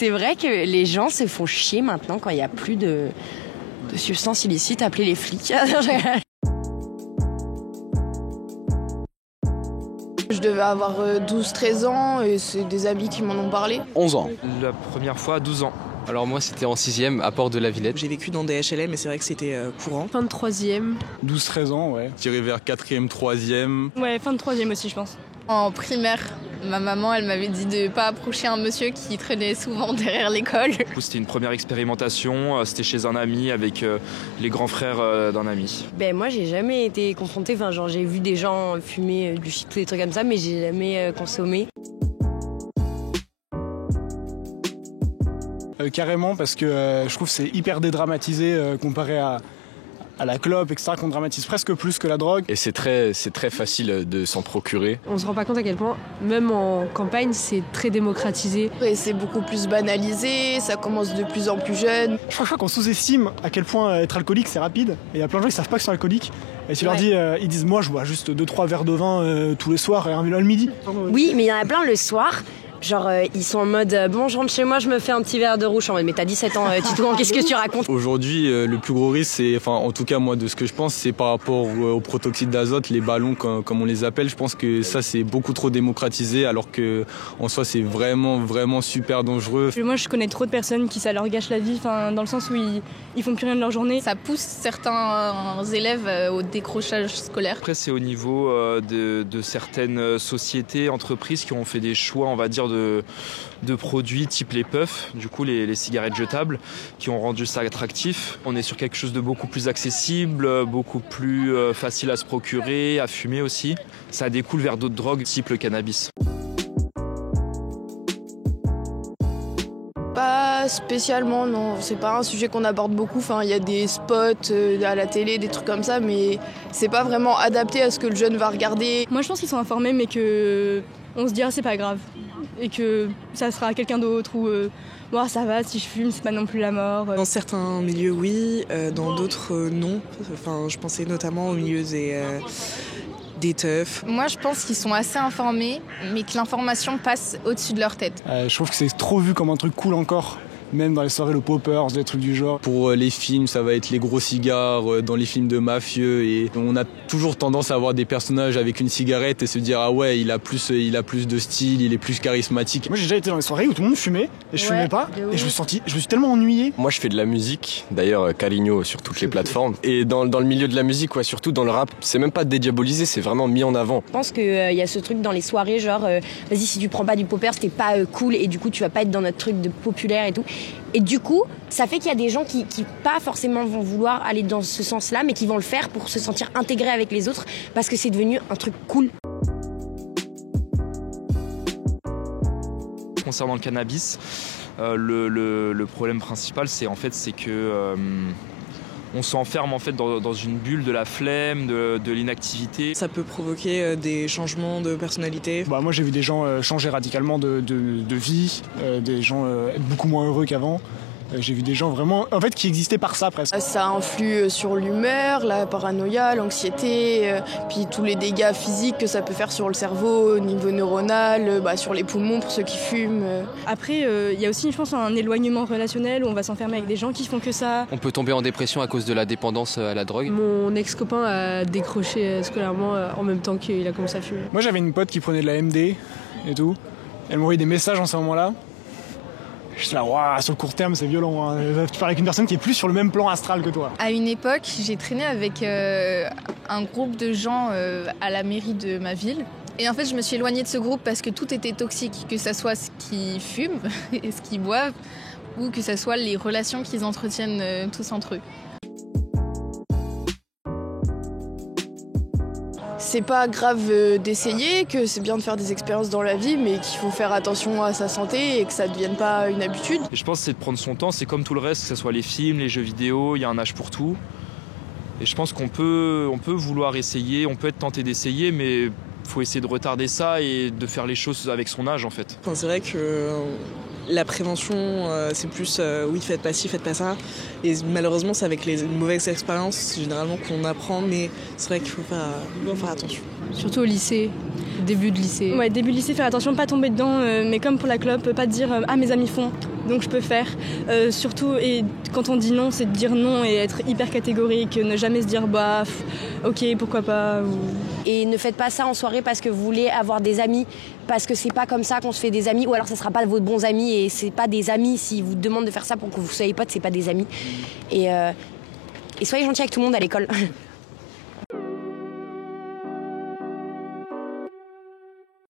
C'est vrai que les gens se font chier maintenant quand il n'y a plus de substances illicites, appeler les flics. Je devais avoir 12-13 ans et c'est des amis qui m'en ont parlé. 11 ans. La première fois à 12 ans. Alors moi c'était en 6e à Port de la Villette. J'ai vécu dans des HLM et c'est vrai que c'était courant. Fin de 3e. 12-13 ans, ouais. Je dirais vers 4e, 3e. Ouais, fin de 3e aussi je pense. En primaire, ma maman elle m'avait dit de ne pas approcher un monsieur qui traînait souvent derrière l'école. C'était une première expérimentation, c'était chez un ami avec les grands frères d'un ami. Moi j'ai jamais été confrontée, j'ai vu des gens fumer du shit, des trucs comme ça, mais j'ai jamais consommé. Carrément, parce que je trouve que c'est hyper dédramatisé comparé à la clope, etc., qu'on dramatise presque plus que la drogue. Et c'est très facile de s'en procurer. On se rend pas compte à quel point, même en campagne, c'est très démocratisé. Et c'est beaucoup plus banalisé, ça commence de plus en plus jeune. Je crois qu'on sous-estime à quel point être alcoolique c'est rapide. Et il y a plein de gens qui savent pas qu'ils sont alcooliques. Et tu leur dis, ils disent moi je bois juste 2-3 verres de vin tous les soirs et un vélo le midi. Oui, mais il y en a plein le soir. Ils sont en mode bon, je rentre chez moi, je me fais un petit verre de rouge. En mode mais t'as 17 ans, Titouan, qu'est-ce que tu racontes? Aujourd'hui, le plus gros risque, c'est, en tout cas moi de ce que je pense, c'est par rapport au protoxyde d'azote, les ballons comme on les appelle. Je pense que ça c'est beaucoup trop démocratisé, alors que en soi c'est vraiment super dangereux. Moi je connais trop de personnes qui ça leur gâche la vie, dans le sens où ils font plus rien de leur journée. Ça pousse certains élèves au décrochage scolaire. Après c'est au niveau de certaines sociétés, entreprises qui ont fait des choix, on va dire, de produits type les puffs, du coup les cigarettes jetables, qui ont rendu ça attractif. On est sur quelque chose de beaucoup plus accessible, beaucoup plus facile à se procurer, à fumer aussi. Ça découle vers d'autres drogues type le cannabis. Pas spécialement, non. C'est pas un sujet qu'on aborde beaucoup. Il y a des spots à la télé, des trucs comme ça, mais c'est pas vraiment adapté à ce que le jeune va regarder. Moi je pense qu'ils sont informés, mais que on se dira c'est pas grave. Et que ça sera quelqu'un d'autre ou ça va, si je fume, c'est pas non plus la mort. Dans certains milieux, oui, dans d'autres, non. Je pensais notamment au milieu des teufs. Moi, je pense qu'ils sont assez informés, mais que l'information passe au-dessus de leur tête. Je trouve que c'est trop vu comme un truc cool encore. Même dans les soirées, le poppers, des trucs du genre. Pour les films, ça va être les gros cigares, dans les films de mafieux. Et on a toujours tendance à avoir des personnages avec une cigarette et se dire ah ouais, il a plus de style, il est plus charismatique. Moi j'ai déjà été dans les soirées où tout le monde fumait et je fumais pas. Et je me suis tellement ennuyé. Moi je fais de la musique, d'ailleurs Carigno sur toutes les plateformes. Et dans le milieu de la musique, surtout dans le rap, c'est même pas dédiabolisé, c'est vraiment mis en avant. Je pense qu'il y a ce truc dans les soirées, vas-y, si tu prends pas du poppers, t'es pas cool et du coup tu vas pas être dans notre truc de populaire et tout. Et du coup, ça fait qu'il y a des gens qui pas forcément vont vouloir aller dans ce sens-là, mais qui vont le faire pour se sentir intégrés avec les autres, parce que c'est devenu un truc cool. Concernant le cannabis, le problème principal, c'est que on s'enferme dans une bulle de la flemme, de l'inactivité. Ça peut provoquer des changements de personnalité. Moi j'ai vu des gens changer radicalement de vie, des gens être beaucoup moins heureux qu'avant. J'ai vu des gens vraiment, qui existaient par ça presque. Ça influe sur l'humeur, la paranoïa, l'anxiété, puis tous les dégâts physiques que ça peut faire sur le cerveau, au niveau neuronal, sur les poumons pour ceux qui fument. Après, il y a aussi, je pense, un éloignement relationnel où on va s'enfermer avec des gens qui font que ça. On peut tomber en dépression à cause de la dépendance à la drogue. Mon ex-copain a décroché scolairement en même temps qu'il a commencé à fumer. Moi j'avais une pote qui prenait de la MD et tout. Elle m'envoyait des messages en ce moment-là. Je suis là, waouh, sur le court terme, c'est violent. Tu parles avec une personne qui est plus sur le même plan astral que toi. À une époque, j'ai traîné avec un groupe de gens à la mairie de ma ville. Et en fait, je me suis éloignée de ce groupe parce que tout était toxique, que ça soit ce qu'ils fument et ce qu'ils boivent, ou que ça soit les relations qu'ils entretiennent tous entre eux. C'est pas grave d'essayer, que c'est bien de faire des expériences dans la vie, mais qu'il faut faire attention à sa santé et que ça ne devienne pas une habitude. Et je pense que c'est de prendre son temps, c'est comme tout le reste, que ce soit les films, les jeux vidéo, il y a un âge pour tout. Et je pense qu'on peut vouloir essayer, on peut être tenté d'essayer, mais il faut essayer de retarder ça et de faire les choses avec son âge en fait. C'est vrai que la prévention, c'est plus oui, faites pas ci, faites pas ça. Et malheureusement, c'est avec les mauvaises expériences généralement qu'on apprend, mais c'est vrai qu'il faut faire attention. Surtout au lycée. début de lycée. Ouais, début de lycée, faire attention, pas tomber dedans, mais comme pour la clope, pas dire ah mes amis font, donc je peux faire. Surtout, et quand on dit non, c'est de dire non et être hyper catégorique, ne jamais se dire bah ok pourquoi pas. Et ne faites pas ça en soirée parce que vous voulez avoir des amis, parce que c'est pas comme ça qu'on se fait des amis, ou alors ça sera pas vos bons amis et c'est pas des amis. Si vous demandent de faire ça pour que vous soyez potes, c'est pas des amis. Et soyez gentils avec tout le monde à l'école.